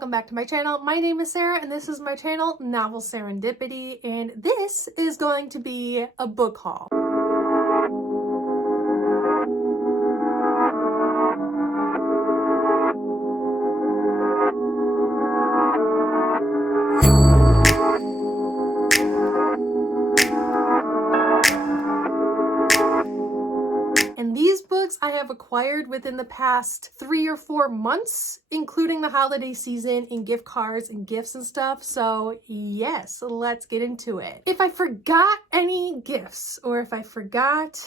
welcome back to my channel. My name is Sarah and this is my channel, Novel Serendipity, and this is going to be a book haul. And these books I have acquired within the past 3 or 4 months, including the holiday season and gift cards and gifts and stuff. So yes, let's get into it. If I forgot any gifts or if I forgot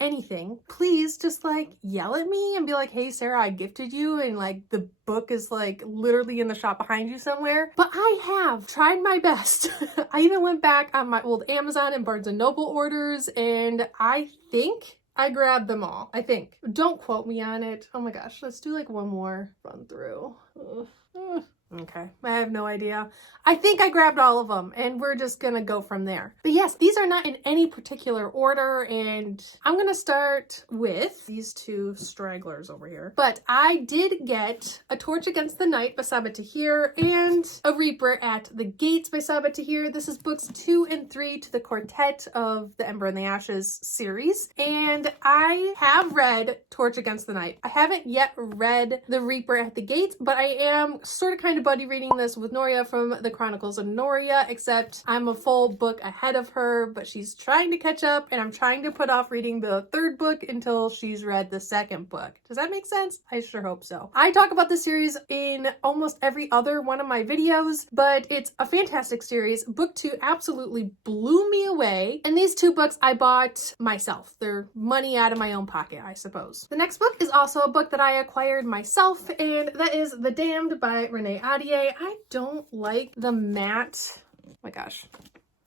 anything, please just yell at me and be like, hey Sarah, I gifted you, and the book is literally in the shop behind you somewhere. But I have tried my best. I even went back on my old Amazon and Barnes & Noble orders, and I think I grabbed them all. I think. Don't quote me on it. Oh my gosh. Let's do one more run through. Okay. I have no idea. I think I grabbed all of them and we're just gonna go from there. But yes, these are not in any particular order, and I'm gonna start with these two stragglers over here. But I did get A Torch Against the Night by Sabaa Tahir and A Reaper at the Gates by Sabaa Tahir. This is books 2 and 3 to the quartet of the Ember and the Ashes series. And I have read Torch Against the Night. I haven't yet read The Reaper at the Gates, but I am sort of kind of buddy reading this with Noria from the Chronicles of Noria, except I'm a full book ahead of her, but she's trying to catch up and I'm trying to put off reading the 3rd book until she's read the 2nd book. Does that make sense? I sure hope so. I talk about this series in almost every other one of my videos, but it's a fantastic series. Book 2 absolutely blew me away, and these 2 books I bought myself. They're money out of my own pocket, I suppose. The next book is also a book that I acquired myself, and that is The Damned by Renee Ahdieh. I don't like the matte. Oh my gosh.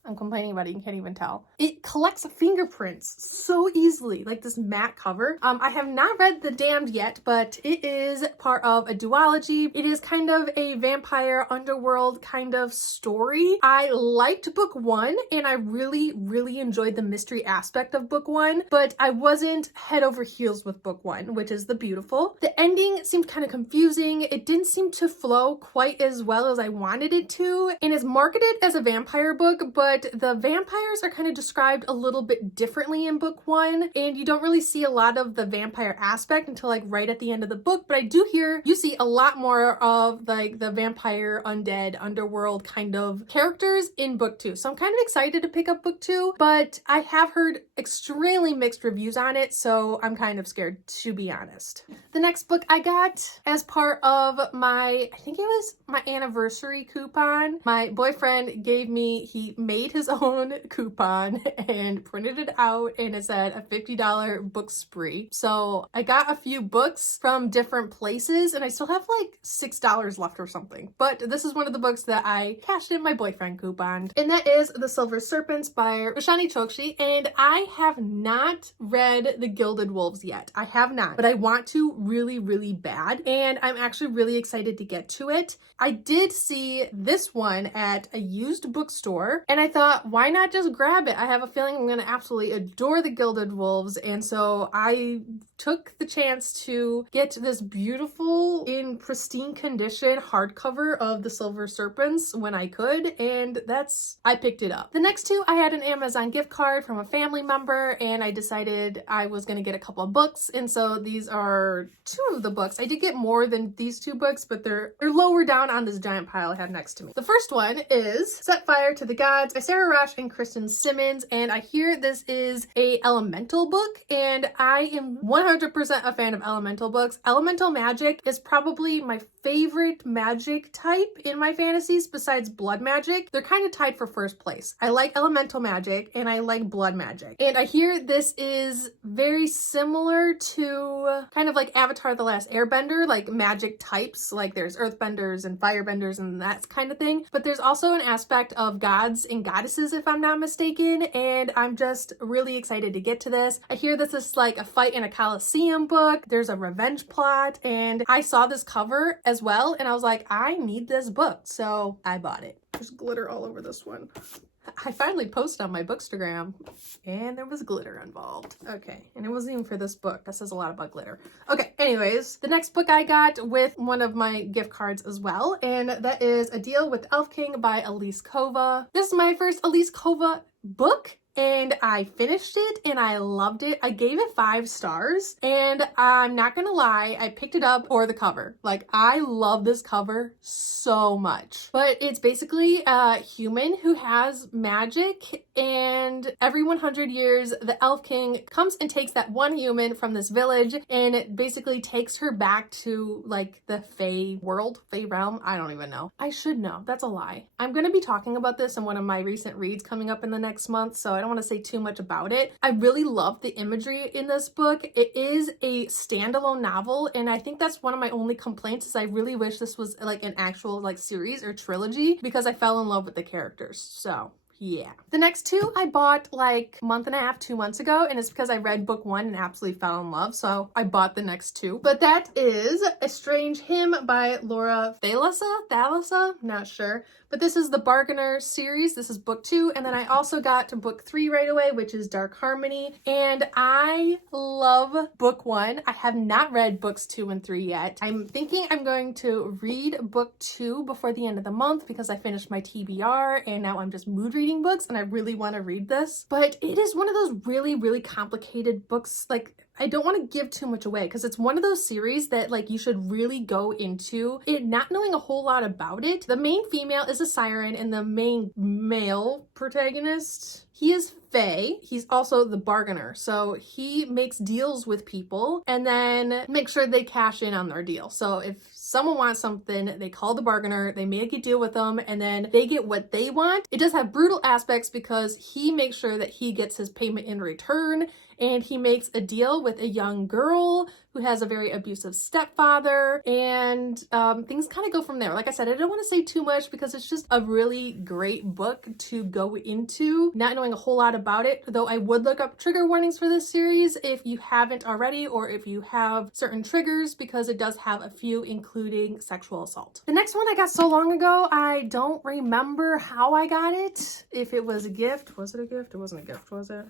I'm complaining about it, you can't even tell. It collects fingerprints so easily, this matte cover. I have not read The Damned yet, but it is part of a duology. It is kind of a vampire underworld kind of story. I liked book 1 and I really enjoyed the mystery aspect of book 1, but I wasn't head over heels with book 1, which is The Beautiful. The ending seemed kind of confusing. It didn't seem to flow quite as well as I wanted it to, and it's marketed as a vampire book, but the vampires are kind of described a little bit differently in book 1, and you don't really see a lot of the vampire aspect until right at the end of the book. But I do hear you see a lot more of the vampire, undead, underworld kind of characters in book 2. So I'm kind of excited to pick up book 2, but I have heard extremely mixed reviews on it, so I'm kind of scared, to be honest. The next book I got as part of I think it was my anniversary coupon. My boyfriend gave me, he made his own coupon and printed it out, and it said a $50 book spree. So I got a few books from different places and I still have $6 left or something. But this is one of the books that I cashed in my boyfriend coupon, and that is The Silver Serpents by Roshani Chokshi. And I have not read The Gilded Wolves yet. I have not, but I want to really bad, and I'm actually really excited to get to it. I did see this one at a used bookstore and I thought, why not just grab it? I have a feeling I'm going to absolutely adore The Gilded Wolves, and so I took the chance to get this beautiful, in pristine condition, hardcover of The Silver Serpents when I could, and I picked it up. The next 2, I had an Amazon gift card from a family member, and I decided I was going to get a couple of books, and so these are 2 of the books. I did get more than these 2 books, but they're lower down on this giant pile I have next to me. The first one is Set Fire to the Gods by Sarah Rush and Kristen Simmons, and I hear this is a elemental book, and I am 100% a fan of elemental books. Elemental magic is probably my favorite magic type in my fantasies besides blood magic. They're kind of tied for first place. I like elemental magic and I like blood magic, and I hear this is very similar to kind of Avatar The Last Airbender, magic types, there's earthbenders and firebenders and that kind of thing, but there's also an aspect of gods and goddesses, if I'm not mistaken, and I'm just really excited to get to this. I hear this is a fight in a Colosseum book. There's a revenge plot, and I saw this cover as well and I was like, I need this book, so I bought it. There's glitter all over this one. I finally posted on my Bookstagram and there was glitter involved. Okay, and it wasn't even for this book. That says a lot about glitter. Okay, anyways, the next book I got with one of my gift cards as well, and that is A Deal with Elf King by Elise Kova. This is my first Elise Kova book, and I finished it and I loved it. I gave it 5 stars, and I'm not gonna lie, I picked it up for the cover. Like, I love this cover so much. But it's basically a human who has magic, and every 100 years the Elf King comes and takes that one human from this village and it basically takes her back to like the Fae world, Fae realm. I don't even know. I should know. That's a lie. I'm gonna be talking about this in one of my recent reads coming up in the next month, so I don't want to say too much about it. I really love the imagery in this book. It is a standalone novel, and I think that's one of my only complaints is I really wish this was like an actual like series or trilogy because I fell in love with the characters. So yeah. The next 2 I bought like a month and a half, 2 months ago, and it's because I read book 1 and absolutely fell in love, so I bought the next 2. But that is A Strange Hymn by Laura Thalassa? Not sure. But this is the Bargainer series. This is book 2, and then I also got to book 3 right away, which is Dark Harmony, and I love book 1. I have not read books 2 and 3 yet. I'm thinking I'm going to read book 2 before the end of the month because I finished my TBR, and now I'm just mood reading books, and I really want to read this. But it is one of those really, really complicated books. Like, I don't want to give too much away because it's one of those series that like you should really go into it not knowing a whole lot about it. The main female is a siren, and the main male protagonist, he is Fae. He's also the bargainer. So he makes deals with people and then make sure they cash in on their deal. So if someone wants something, they call the bargainer, they make a deal with them, and then they get what they want. It does have brutal aspects because he makes sure that he gets his payment in return, and he makes a deal with a young girl who has a very abusive stepfather, and things kind of go from there. Like I said, I don't want to say too much because it's just a really great book to go into, not knowing a whole lot about it, though I would look up trigger warnings for this series if you haven't already, or if you have certain triggers, because it does have a few including sexual assault. The next one I got so long ago, I don't remember how I got it. If it was a gift. Was it a gift? It wasn't a gift, was it?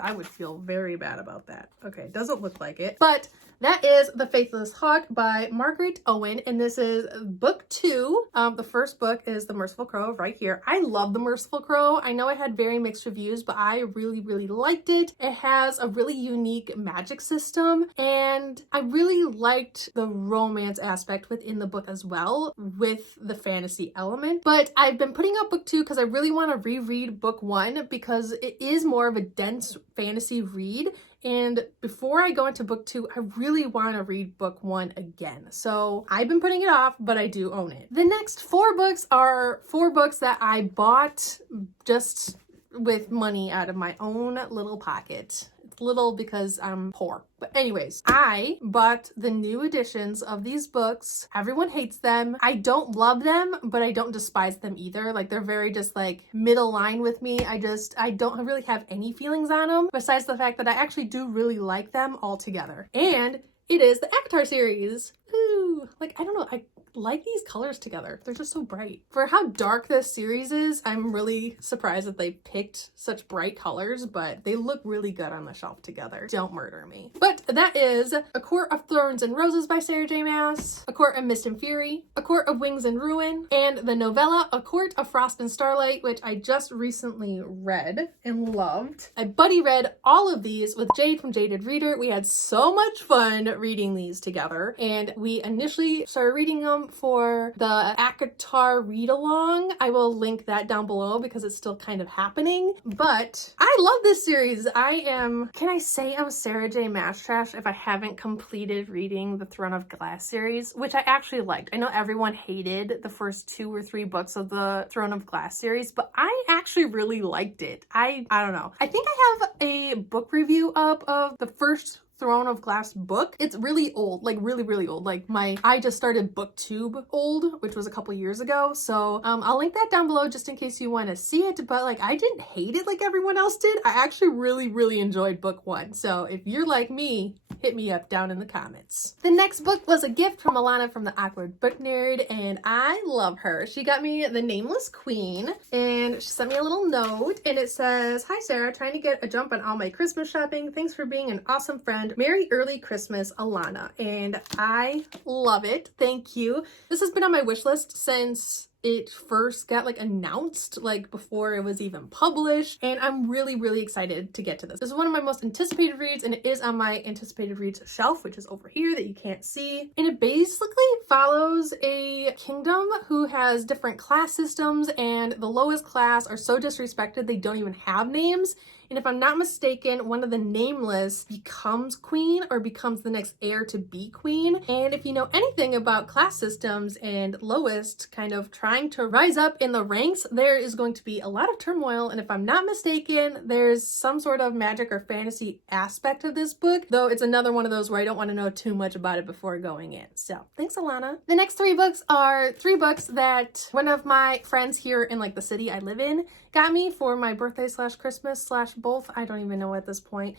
I would feel very bad about that. Okay, doesn't look like it, but that is The Faithless Hawk by Margaret Owen, and this is book 2. The first book is The Merciful Crow right here. I love The Merciful Crow. I know I had very mixed reviews, but I really, really liked it. It has a really unique magic system, and I really liked the romance aspect within the book as well, with the fantasy element. But I've been putting up book 2 because I really want to reread book 1 because it is more of a dense fantasy read. And before I go into book 2, I really want to read book 1 again. So I've been putting it off, but I do own it. The next 4 books are 4 books that I bought just with money out of my own little pocket. It's little because I'm poor. But anyways, I bought the new editions of these books. Everyone hates them. I don't love them, but I don't despise them either. Like, they're very just like middle line with me. I don't really have any feelings on them besides the fact that I actually do really like them all together. And it is the Avatar series. Ooh, like, I don't know. I like these colors together. They're just so bright. For how dark this series is, I'm really surprised that they picked such bright colors, but they look really good on the shelf together. Don't murder me. But that is A Court of Thorns and Roses by Sarah J. Maas, A Court of Mist and Fury, A Court of Wings and Ruin, and the novella A Court of Frost and Starlight, which I just recently read and loved. I buddy read all of these with Jade from Jaded Reader. We had so much fun reading these together, and we initially started reading them for the ACOTAR read-along. I will link that down below because it's still kind of happening. But I love this series. Can I say I'm Sarah J. Maas trash if I haven't completed reading the Throne of Glass series, which I actually liked. I know everyone hated the first 2 or 3 books of the Throne of Glass series, but I actually really liked it. I don't know. I think I have a book review up of the first Throne of Glass book. It's really old, like really old. Like I just started Booktube old, which was a couple years ago. So I'll link that down below just in case you want to see it. But like, I didn't hate it like everyone else did. I actually really enjoyed book 1. So if you're like me, hit me up down in the comments. The next book was a gift from Alana from the Awkward Book Nerd, and I love her. She got me The Nameless Queen, and she sent me a little note, and it says, "Hi Sarah, trying to get a jump on all my Christmas shopping. Thanks for being an awesome friend. Merry early Christmas, Alana." And I love it. Thank you. This has been on my wish list since it first got like announced, like before it was even published, and I'm really excited to get to this. This is one of my most anticipated reads, and it is on my anticipated reads shelf, which is over here that you can't see. And it basically follows a kingdom who has different class systems, and the lowest class are so disrespected they don't even have names. And if I'm not mistaken, one of the nameless becomes queen or becomes the next heir to be queen. And if you know anything about class systems and lowest kind of trying to rise up in the ranks, there is going to be a lot of turmoil. And if I'm not mistaken, there's some sort of magic or fantasy aspect of this book, though it's another one of those where I don't want to know too much about it before going in. So thanks, Alana. The next 3 books are 3 books that one of my friends here in like the city I live in got me for my birthday / Christmas / both. I don't even know at this point.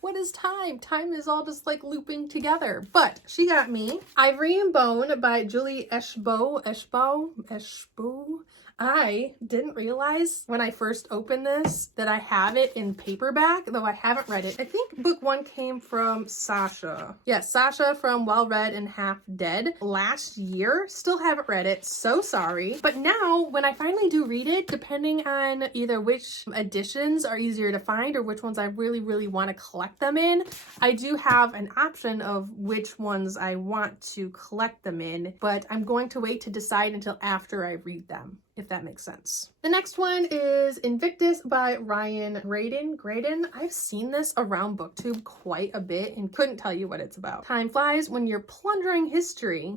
What is time? Time is all just like looping together. But she got me Ivory and Bone by Julie Eshbo. I didn't realize when I first opened this that I have it in paperback, though I haven't read it. I think book 1 came from Sasha. Yes, Sasha from Well Read and Half Dead last year. Still haven't read it, so sorry. But now when I finally do read it, depending on either which editions are easier to find or which ones I really want to collect them in, I do have an option of which ones I want to collect them in, but I'm going to wait to decide until after I read them, if that makes sense. The next one is Invictus by Ryan Graydon. I've seen this around Booktube quite a bit and couldn't tell you what it's about. Time flies when you're plundering history.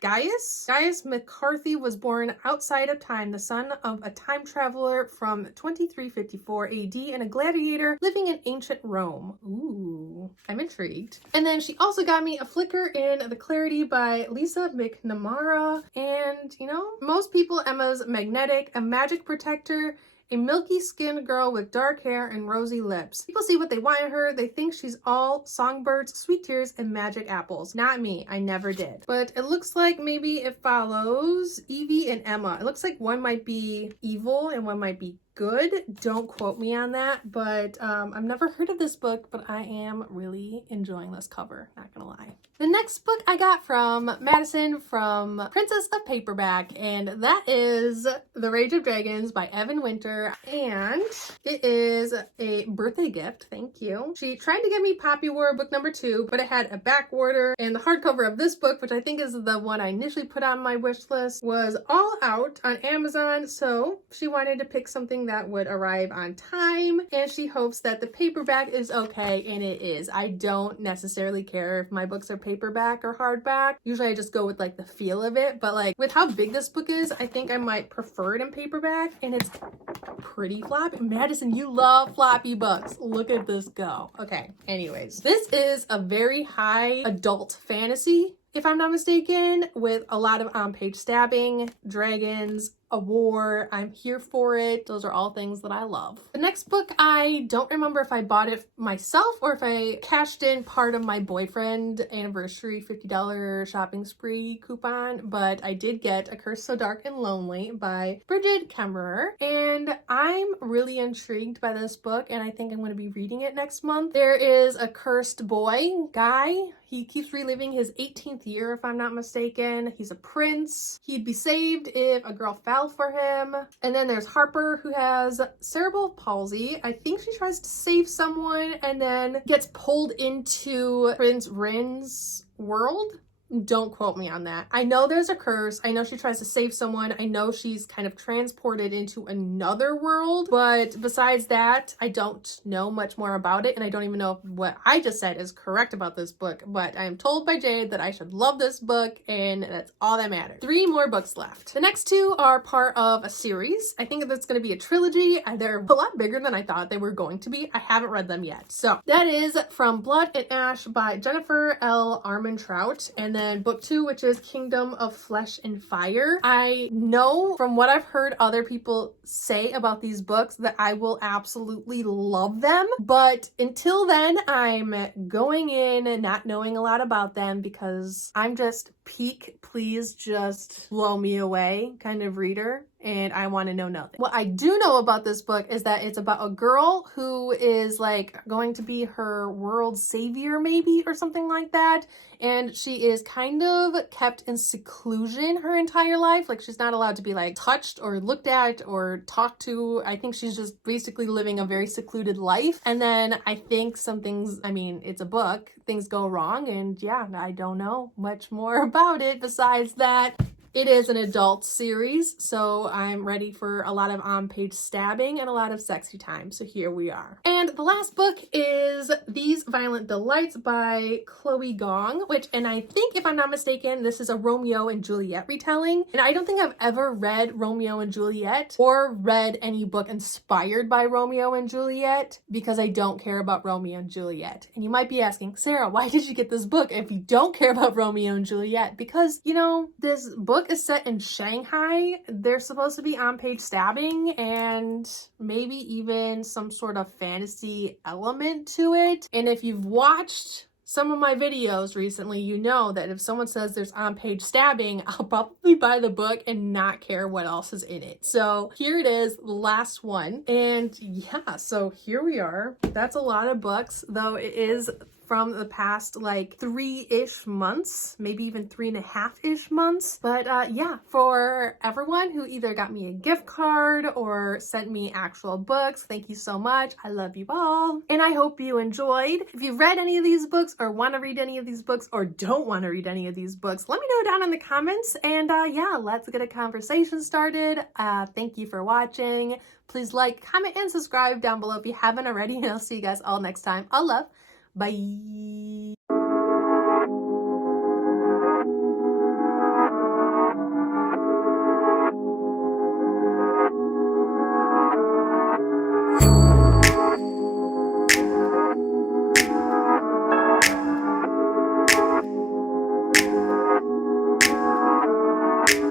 Gaius McCarthy was born outside of time, the son of a time traveler from 2354 AD and a gladiator living in ancient Rome. Ooh, I'm intrigued. And then she also got me A Flicker in the Clarity by Lisa McNamara. And you know, most people, Emma's magnetic, a magic protector, a milky-skinned girl with dark hair and rosy lips. People see what they want in her. They think she's all songbirds, sweet tears, and magic apples. Not me. I never did. But it looks like maybe it follows Evie and Emma. It looks like one might be evil and one might be good. Don't quote me on that, but I've never heard of this book, but I am really enjoying this cover, not gonna lie. The next book I got from Madison from Princess of Paperback, and that is The Rage of Dragons by Evan Winter, and it is a birthday gift. Thank you. She tried to get me Poppy War book number 2, but it had a back order, and the hardcover of this book, which I think is the one I initially put on my wish list, was all out on Amazon, so she wanted to pick something that would arrive on time, and she hopes that the paperback is okay, and it is. I don't necessarily care if my books are paperback or hardback. Usually I just go with like the feel of it, but like with how big this book is, I think I might prefer it in paperback, and it's pretty floppy. Madison, you love floppy books. Look at this go. Okay, anyways, this is a very high adult fantasy, if I'm not mistaken, with a lot of on-page stabbing, dragons, a war. I'm here for it. Those are all things that I love. The next book, I don't remember if I bought it myself or if I cashed in part of my boyfriend anniversary $50 shopping spree coupon, but I did get A Curse So Dark and Lonely by Bridget Kemmerer, and I'm really intrigued by this book, and I think I'm going to be reading it next month. There is a cursed boy, Guy. He keeps reliving his 18th year, if I'm not mistaken. He's a prince. He'd be saved if a girl fell for him. And then there's Harper, who has cerebral palsy. I think she tries to save someone and then gets pulled into Prince Rin's world. Don't quote me on that. I know there's a curse. I know she tries to save someone. I know she's kind of transported into another world. But besides that, I don't know much more about it. And I don't even know if what I just said is correct about this book. But I am told by Jade that I should love this book. And that's all that matters. 3 more books left. The next 2 are part of a series. I think that's going to be a trilogy. They're a lot bigger than I thought they were going to be. I haven't read them yet. So that is From Blood and Ash by Jennifer L. Armentrout. And then book 2, which is Kingdom of Flesh and Fire. I know from what I've heard other people say about these books that I will absolutely love them. But until then, I'm going in not knowing a lot about them because I'm just peak, please just blow me away kind of reader. And I want to know nothing. What I do know about this book is that it's about a girl who is like going to be her world savior maybe or something like that. And she is kind of kept in seclusion her entire life. Like she's not allowed to be like touched or looked at or talked to. I think she's just basically living a very secluded life. And then I think some things, I mean, it's a book, things go wrong. And yeah, I don't know much more about it besides that. It is an adult series, so I'm ready for a lot of on-page stabbing and a lot of sexy time, so here we are. And the last book is These Violent Delights by Chloe Gong, and I think, if I'm not mistaken, this is a Romeo and Juliet retelling. And I don't think I've ever read Romeo and Juliet or read any book inspired by Romeo and Juliet because I don't care about Romeo and Juliet. And you might be asking, Sarah, why did you get this book if you don't care about Romeo and Juliet? Because, you know, this book is set in Shanghai. There's supposed to be on-page stabbing and maybe even some sort of fantasy element to it. And if you've watched some of my videos recently, you know that if someone says there's on-page stabbing, I'll probably buy the book and not care what else is in it. So here it is, the last one. And yeah, so here we are. That's a lot of books, though it is from the past like 3-ish months, maybe even 3.5-ish months. But yeah, for everyone who either got me a gift card or sent me actual books, thank you so much. I love you all. And I hope you enjoyed. If you've read any of these books or want to read any of these books or don't want to read any of these books, let me know down in the comments. And yeah, let's get a conversation started. Thank you for watching. Please like, comment, and subscribe down below if you haven't already. And I'll see you guys all next time. All love. Bye.